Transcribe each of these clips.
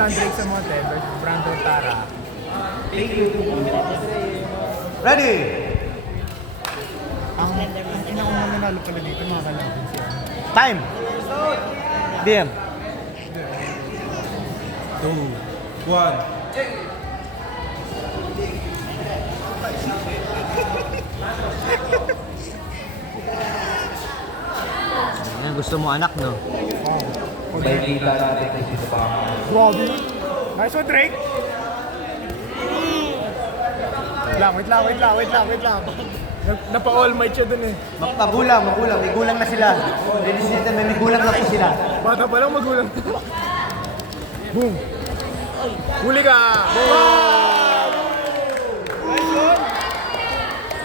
John Drake Samonte versus Brandon Tara. Ready! Ang inaunang nanalo pala dito, mga kalaban siya. Time! DM. 2, 1. Yan, gusto mo anak, no? May kita natin kung sino pa. Grabe. Nice one, Drake. Wait lang. Napa-all might siya dun eh. Magulang. May gulang na sila. Ladies and gentlemen, may gulang na po sila. Bata pa lang magulang. Boom. Huli ka.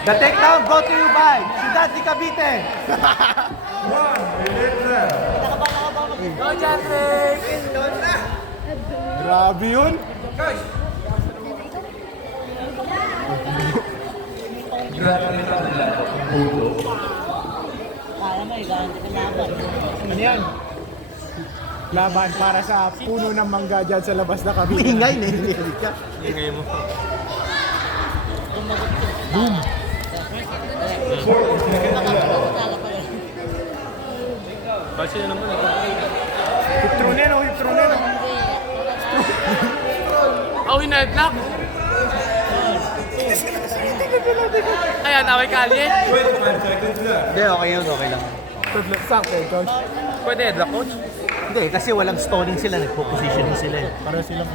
The takedown brought to you by Ciudad de Cavite. 1 minute left. Go, John Drake. Grabe yun. Grabe nila nila. Puto. Ano yan? Laban para sa puno ng mangga dyan sa labas na kami. Ingay na hindi ka. Ingay mo. Kasi naman Hip throw na no. oh, hinadlock! Ayan, away kalye. 25 seconds left. Hindi, okay yun. Okay lang. Sakto, coach. Pwede headlock, coach? Hindi, kasi walang stalling sila. Nagpo-positioning sila eh. Para silang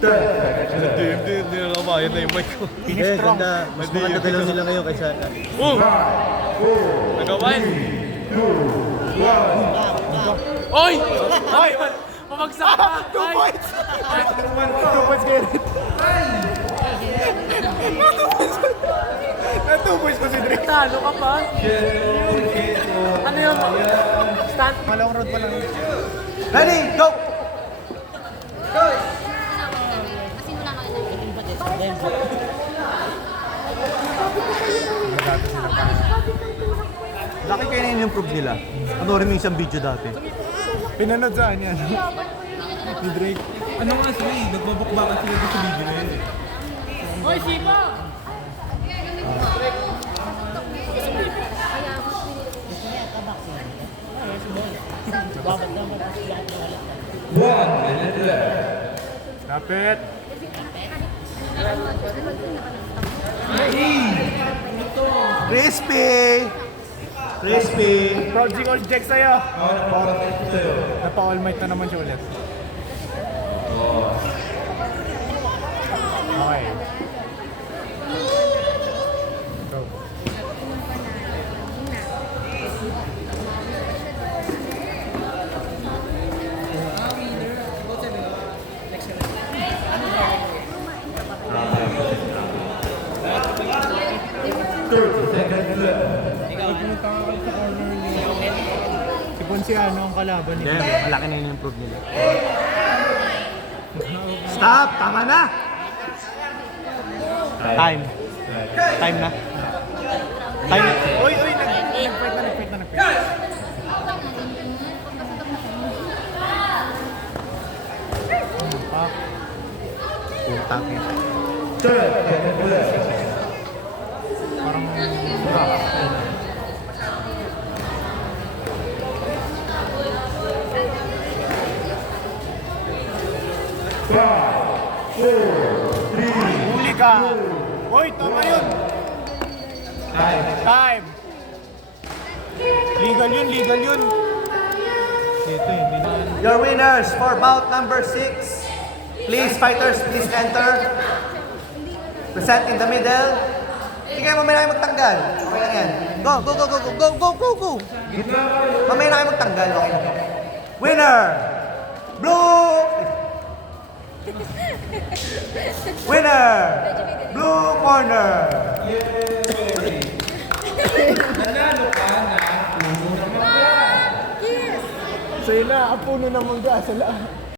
Hindi na kabayan na yung mic ko. finish strong. Mas makatagalaw nila ngayon kaysa... Boom! Nagawain! Oy! Oy! Pamagsak ka! 2 points! 2 points kayo. Na 2 points ko si Drake. Talo ka pa? Ano yun? Stand? Malong road pa lang. Ready, go! Laki kayo na in-improve nila. Panorin mo yung isang video dati. Pinanood saan yan? Ni Drake. Ano nga sila eh? Nagbabakbakan sila dito sa video na yun eh. Oy, Sipa! One minute left. Kapit. Crispy! Proud si Coach Jack sa'yo. Nakapakatay ko sa'yo. Napa-all might na naman siya ulit. Okay. Go. Si Ponciano ang kalaban niya. Hindi, malaki na in-improve nila. Stop! Tama na! Time. Time na. Time. Oy, nag-fight na. Putang eh. Huli ka. Oy, tama yun. Time. Legal yun. Ito eh. Your winners for bout number 6. Please, fighters, please enter. Present in the middle. Hindi kayo mamaya na kayo magtanggal. Okay lang yan. Go. Mamaya na kayo magtanggal. Okay lang. Winner! Blue! Winner! Blue corner! Nanalo ka na puno ng mangga. Sila, ang puno ng mangga. Sila.